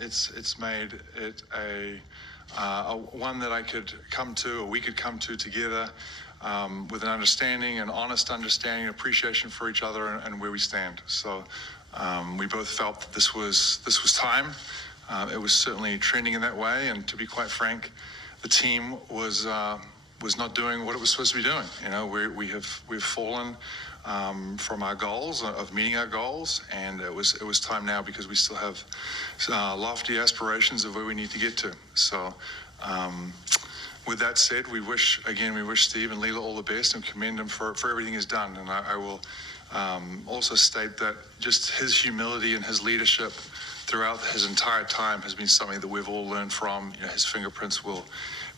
It's made it a one that I could come to, or we could come to together, with an understanding, an honest understanding, appreciation for each other and where we stand. So we both felt that this was time. It was certainly trending in that way, and to be quite frank, the team was not doing what it was supposed to be doing. You know, we've fallen from our goals, of meeting our goals, and it was time now, because we still have lofty aspirations of where we need to get to. So with that said, we wish Steve and Leela all the best and commend him for everything he's done. And I will also state that just his humility and his leadership throughout his entire time has been something that we've all learned from. You know, his fingerprints will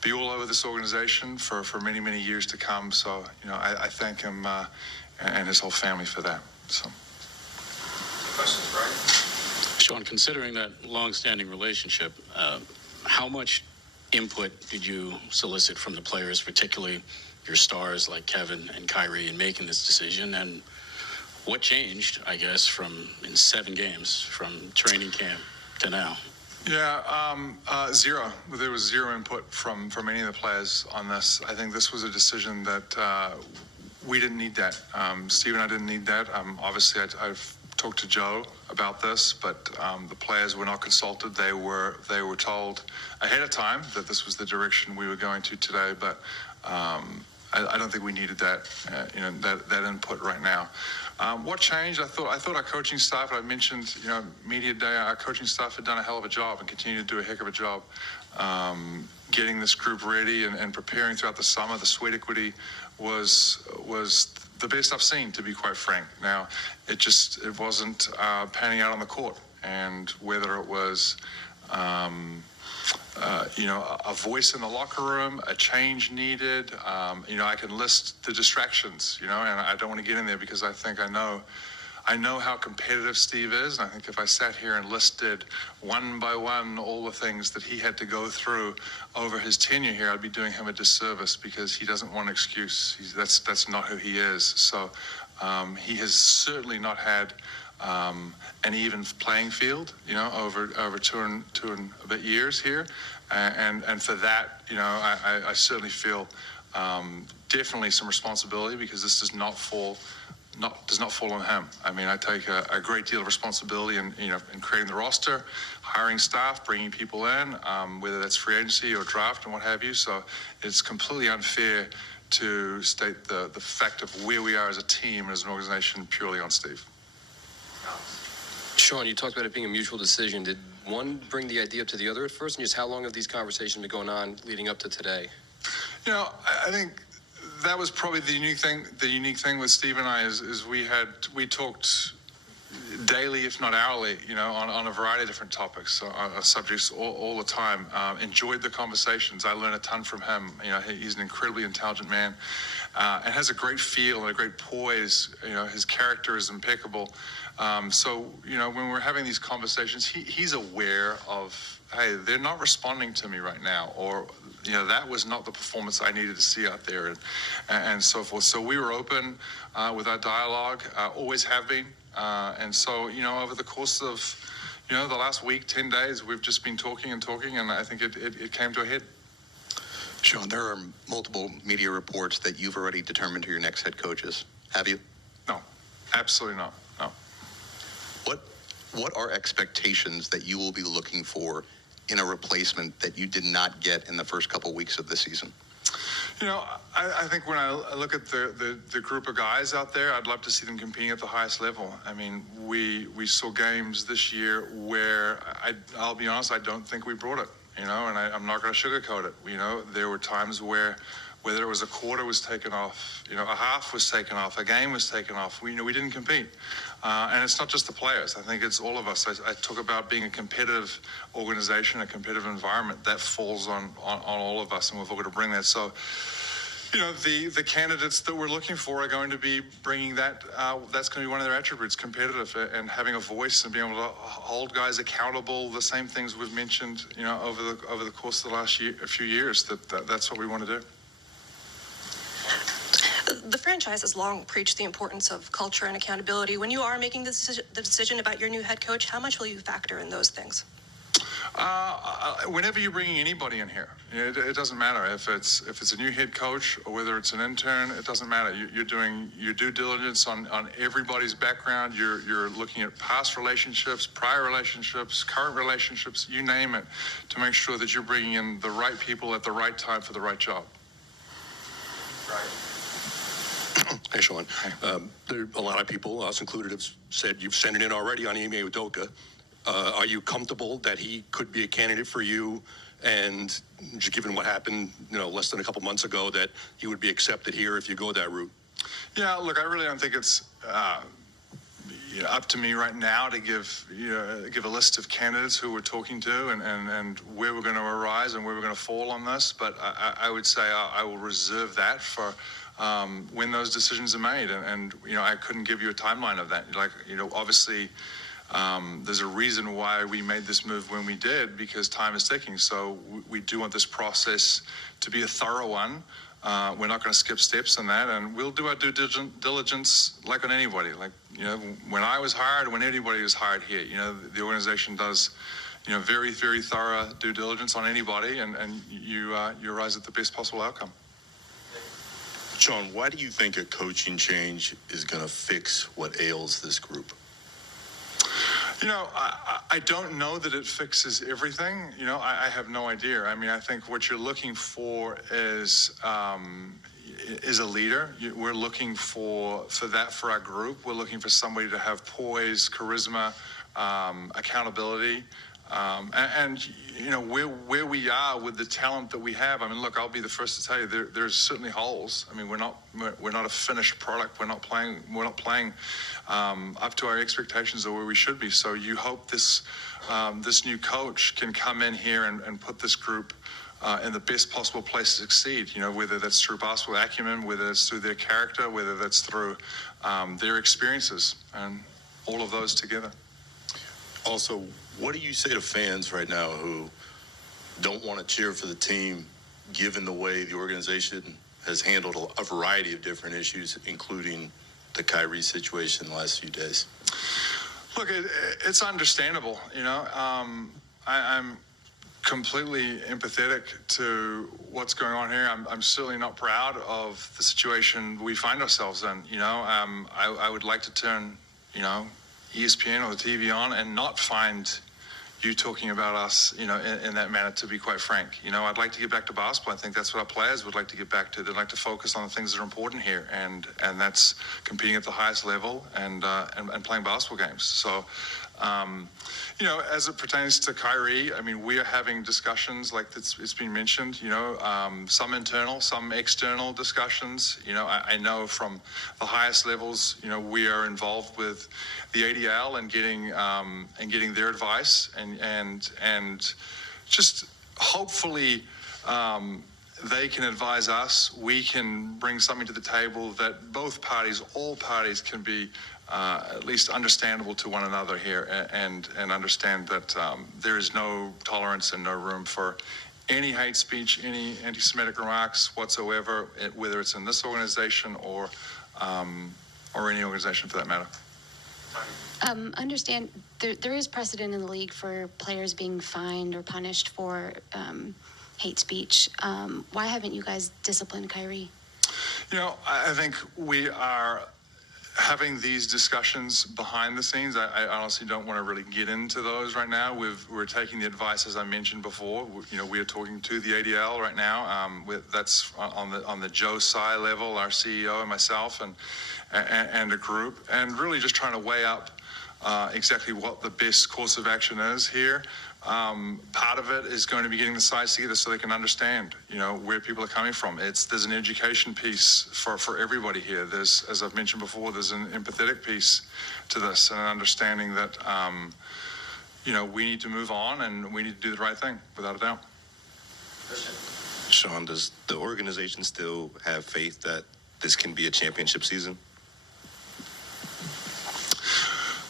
be all over this organization for many, many years to come. So, you know, I thank him and his whole family for that. So. Questions, Brian? Sean, considering that long-standing relationship, how much input did you solicit from the players, particularly your stars like Kevin and Kyrie, in making this decision? And what changed, I guess, in 7 games from training camp to now? Yeah, zero. There was zero input from any of the players on this. I think this was a decision that we didn't need that. Steve and I didn't need that. Obviously, I've talked to Joe about this, but the players were not consulted. They were told ahead of time that this was the direction we were going to today, but I don't think we needed that, that input right now. What changed? I thought our coaching staff, I mentioned, media day, our coaching staff had done a hell of a job and continue to do a heck of a job getting this group ready and preparing throughout the summer. The sweat equity was the best I've seen, to be quite frank. Now, it wasn't panning out on the court, and whether it was a voice in the locker room, a change needed. I can list the distractions, and I don't want to get in there because I know how competitive Steve is. And I think if I sat here and listed one by one all the things that he had to go through over his tenure here, I'd be doing him a disservice, because he doesn't want an excuse. That's not who he is. So he has certainly not had an even playing field, over two and a bit years here, and for that, I certainly feel definitely some responsibility, because this does not fall on him. I mean, I take a great deal of responsibility in creating the roster, hiring staff, bringing people in, whether that's free agency or draft and what have you. So it's completely unfair to state the fact of where we are as a team and as an organization purely on Steve. Sean, you talked about it being a mutual decision. Did one bring the idea up to the other at first? And just how long have these conversations been going on leading up to today? I think that was probably the unique thing with Steve and I is we talked daily, if not hourly, on a variety of different topics, subjects all the time. Enjoyed the conversations. I learned a ton from him. He's an incredibly intelligent man, and has a great feel and a great poise. His character is impeccable. So when we're having these conversations, he's aware of, hey, they're not responding to me right now, or that was not the performance I needed to see out there, and so forth. So we were open with our dialogue, always have been. And so, over the course of, the last week, 10 days, we've just been talking, and I think it came to a head. Sean, there are multiple media reports that you've already determined who your next head coach is. Have you? No, absolutely not. No. What are expectations that you will be looking for in a replacement that you did not get in the first couple weeks of the season? I think when I look at the group of guys out there, I'd love to see them competing at the highest level. I mean, we saw games this year where I'll be honest, I don't think we brought it, and I'm not going to sugarcoat it. There were times where, whether it was a quarter was taken off, a half was taken off, a game was taken off, we didn't compete. And it's not just the players. I think it's all of us. I talk about being a competitive organization, a competitive environment. That falls on all of us, and we've all got to bring that. So, the candidates that we're looking for are going to be bringing that. That's going to be one of their attributes: competitive and having a voice and being able to hold guys accountable. The same things we've mentioned, over the course of the last few years. That's what we want to do. The franchise has long preached the importance of culture and accountability. When you are making the decision about your new head coach, how much will you factor in those things? Whenever you're bringing anybody in here, it doesn't matter if it's a new head coach or whether it's an intern. It doesn't matter. You're doing your due diligence on everybody's background. You're looking at past relationships, prior relationships, current relationships, you name it, to make sure that you're bringing in the right people at the right time for the right job. Hey, Sean. There are a lot of people, us included, have said you've sent it in already on Ime Udoka. Are you comfortable that he could be a candidate for you? And just given what happened, less than a couple months ago, that he would be accepted here if you go that route? Yeah, look, I really don't think it's up to me right now to give a list of candidates who we're talking to and where we're going to arise and where we're going to fall on this. But I would say I will reserve that for when those decisions are made. And I couldn't give you a timeline of that. Obviously, there's a reason why we made this move when we did, because time is ticking. So we do want this process to be a thorough one. We're not going to skip steps in that, and we'll do our due diligence like on anybody. When I was hired, when anybody was hired here, the organization does, very, very thorough due diligence on anybody, and you arrive at the best possible outcome. Sean, why do you think a coaching change is going to fix what ails this group? I don't know that it fixes everything. I have no idea. I mean, I think what you're looking for is a leader. We're looking for that for our group. We're looking for somebody to have poise, charisma, accountability. Where we are with the talent that we have. I mean, look, I'll be the first to tell you there's certainly holes. I mean, we're not a finished product. We're not playing up to our expectations or where we should be. So you hope this new coach can come in here and put this group in the best possible place to succeed. Whether that's through basketball acumen, whether it's through their character, whether that's through their experiences, and all of those together. Also, what do you say to fans right now who don't want to cheer for the team, given the way the organization has handled a variety of different issues, including the Kyrie situation the last few days? Look, it's understandable. I'm completely empathetic to what's going on here. I'm certainly not proud of the situation we find ourselves in. I would like to turn, ESPN or the TV on and not find you talking about us, in that manner, to be quite frank. I'd like to get back to basketball. I think that's what our players would like to get back to. They'd like to focus on the things that are important here, and that's competing at the highest level and playing basketball games. So, as it pertains to Kyrie, I mean, we are having discussions like it's been mentioned, some internal, some external discussions. I know from the highest levels, we are involved with the ADL and getting their advice and just hopefully they can advise us. We can bring something to the table that all parties can be at least understandable to one another here, and understand that there is no tolerance and no room for any hate speech, any anti-Semitic remarks whatsoever, whether it's in this organization or any organization for that matter. Understand there is precedent in the league for players being fined or punished for hate speech. Why haven't you guys disciplined Kyrie? I think we are having these discussions behind the scenes. I honestly don't want to really get into those right now. We're taking the advice, as I mentioned before. We are talking to the ADL right now. That's on the Joe Tsai level, our CEO and myself and a group, and really just trying to weigh up exactly what the best course of action is here. Part of it is going to be getting the sides together so they can understand, where people are coming from. There's an education piece for everybody here. As I've mentioned before, there's an empathetic piece to this, and an understanding that, we need to move on and we need to do the right thing, without a doubt. Sean, does the organization still have faith that this can be a championship season?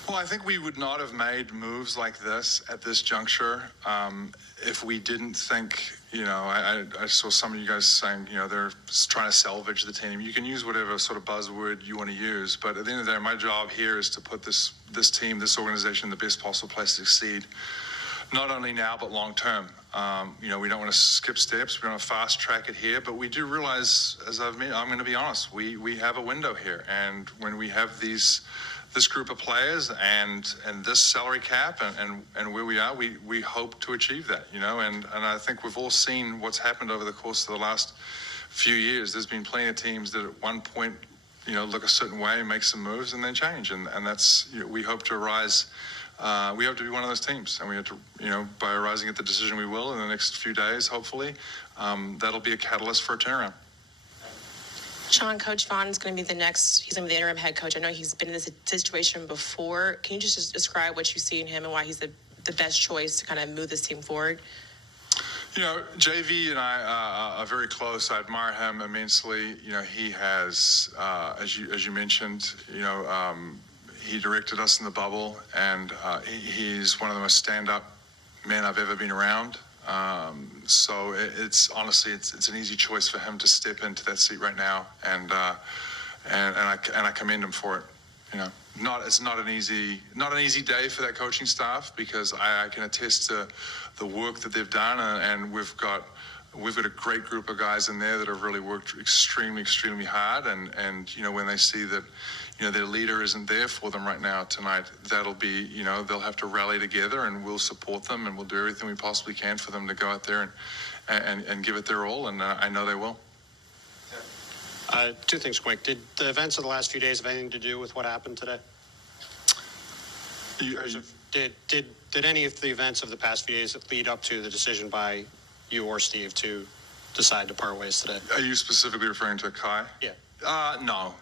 Well, I think we would not have made moves like this at this juncture if we didn't think, I saw some of you guys saying, they're trying to salvage the team. You can use whatever sort of buzzword you want to use, but at the end of the day, my job here is to put this team, this organization in the best possible place to succeed. not only now but long term. We don't want to skip steps. We don't want to fast track it here, but we do realize, as I'm going to be honest, we have a window here, and when we have this group of players and this salary cap and where we are, we hope to achieve that. And I think we've all seen what's happened over the course of the last few years. There's been plenty of teams that at one point, look a certain way, make some moves, and then change. And that's, we hope to rise. We hope to be one of those teams. And we have to, by arising at the decision we will in the next few days, hopefully, that'll be a catalyst for a turnaround. Sean, Coach Vaughn's going to be he's going to be the interim head coach. I know he's been in this situation before. Can you just describe what you see in him and why he's the best choice to kind of move this team forward? JV and I are very close. I admire him immensely. He has, as you mentioned, he directed us in the bubble, and he's one of the most stand-up men I've ever been around. So it's honestly, it's an easy choice for him to step into that seat right now, and I commend him for it. It's not an easy day for that coaching staff, because I can attest to the work that they've done, and we've got a great group of guys in there that have really worked extremely hard, and when they see that their leader isn't there for them right now tonight, that'll be, they'll have to rally together, and we'll support them, and we'll do everything we possibly can for them to go out there and give it their all, and I know they will. Two things quick. Did the events of the last few days have anything to do with what happened today? Did any of the events of the past few days lead up to the decision by you or Steve to decide to part ways today? Are you specifically referring to Kai? Yeah. No.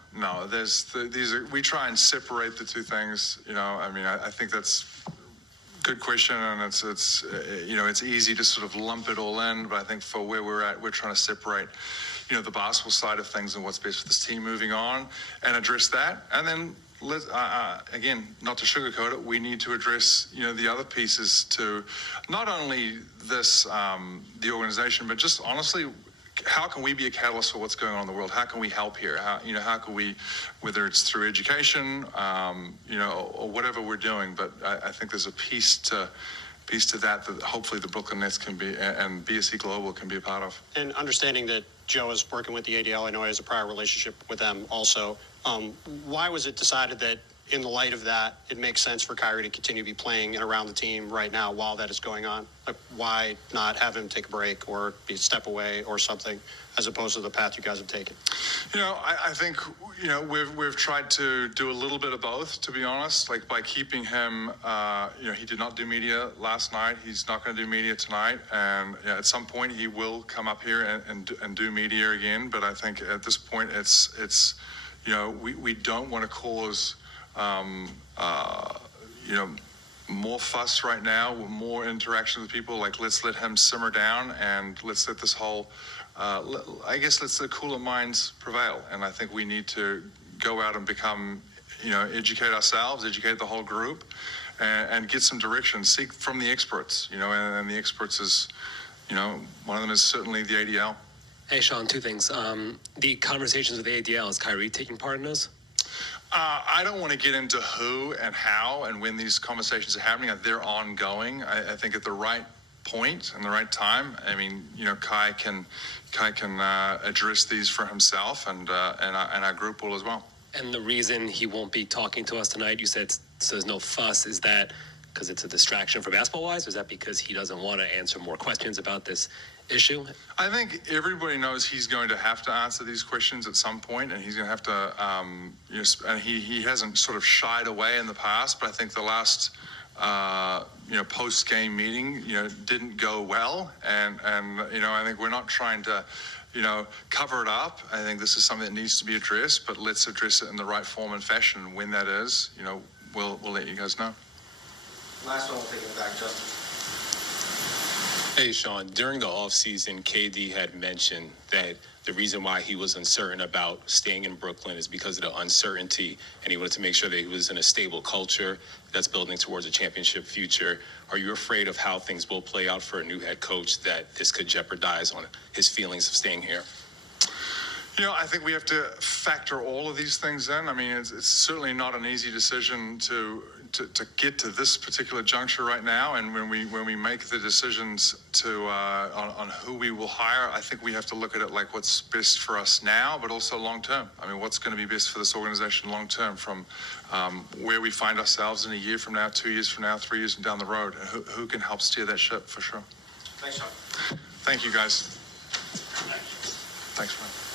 We try and separate the two things. I think that's a good question, and it's easy to sort of lump it all in. But I think for where we're at, we're trying to separate, the basketball side of things and what's best for this team moving on, and address that. And then again, not to sugarcoat it, we need to address, the other pieces to not only this, the organization, but just honestly, how can we be a catalyst for what's going on in the world? How can we help here? How can we, whether it's through education, or whatever we're doing. But I think there's a piece to that hopefully the Brooklyn Nets can be, and BSC Global can be a part of. And understanding that Joe is working with the ADL, I know he has a prior relationship with them also. Why was it decided that in the light of that, it makes sense for Kyrie to continue to be playing and around the team right now while that is going on? Like, why not have him take a break or be a step away or something, as opposed to the path you guys have taken? I think, we've tried to do a little bit of both, to be honest. Like, by keeping him, he did not do media last night. He's not going to do media tonight. And at some point he will come up here and do media again. But I think at this point it's we don't want to cause, more fuss right now, with more interaction with people. Like, let's let him simmer down, and let's let this whole, let's let cooler minds prevail. And I think we need to go out and become, educate ourselves, educate the whole group, and get some direction, seek from the experts, and the experts is, one of them is certainly the ADL. Hey, Sean, two things. The conversations with the ADL, is Kyrie taking part in those? I don't want to get into who and how and when these conversations are happening. They're ongoing. I think at the right point and the right time. Kai can address these for himself, and our group will as well. And the reason he won't be talking to us tonight, you said, so there's no fuss, is that because it's a distraction for basketball-wise, or is that because he doesn't want to answer more questions about this issue? I think everybody knows he's going to have to answer these questions at some point, and he's going to have to, and he hasn't sort of shied away in the past, but I think the last, post-game meeting, didn't go well, and I think we're not trying to, cover it up. I think this is something that needs to be addressed, but let's address it in the right form and fashion. When that is, we'll let you guys know. Last one, we'll take it back, Justin. Hey, Sean, during the offseason, KD had mentioned that the reason why he was uncertain about staying in Brooklyn is because of the uncertainty, and he wanted to make sure that he was in a stable culture that's building towards a championship future. Are you afraid of how things will play out for a new head coach, that this could jeopardize on his feelings of staying here? I think we have to factor all of these things in. It's certainly not an easy decision to to get to this particular juncture right now, and when we make the decisions to on who we will hire, I think we have to look at it like what's best for us now, but also long term. I mean, what's going to be best for this organization long term, from where we find ourselves in a year from now, 2 years from now, 3 years down the road, and who can help steer that ship for sure. Thanks, Sean. Thank you, guys. Thanks, man.